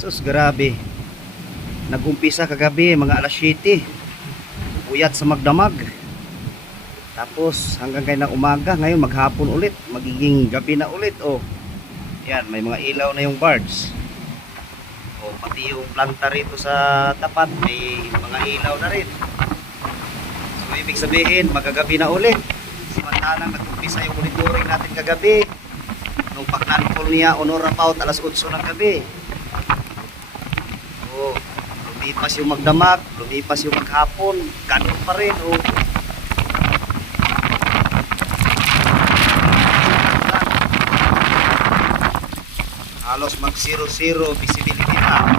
Sus, grabe. Nag-umpisa kagabi, mga alas 7. Puyat sa magdamag. Tapos hanggang kay na umaga, ngayon maghapon ulit. Magiging gabi na ulit. Oh. Yan, may mga ilaw na yung birds. Oh, pati yung planta rito sa tapat, may mga ilaw na rin. So, ibig sabihin, magagabi na ulit. Samantalang nag-umpisa yung monitoring natin kagabi. Nung pag-landfall niya, on or about alas 8 ng gabi. Oh, lumipas yung magdamag, lumipas yung maghapon, ganun pa rin. Oh. Halos mag 0-0 visibility na.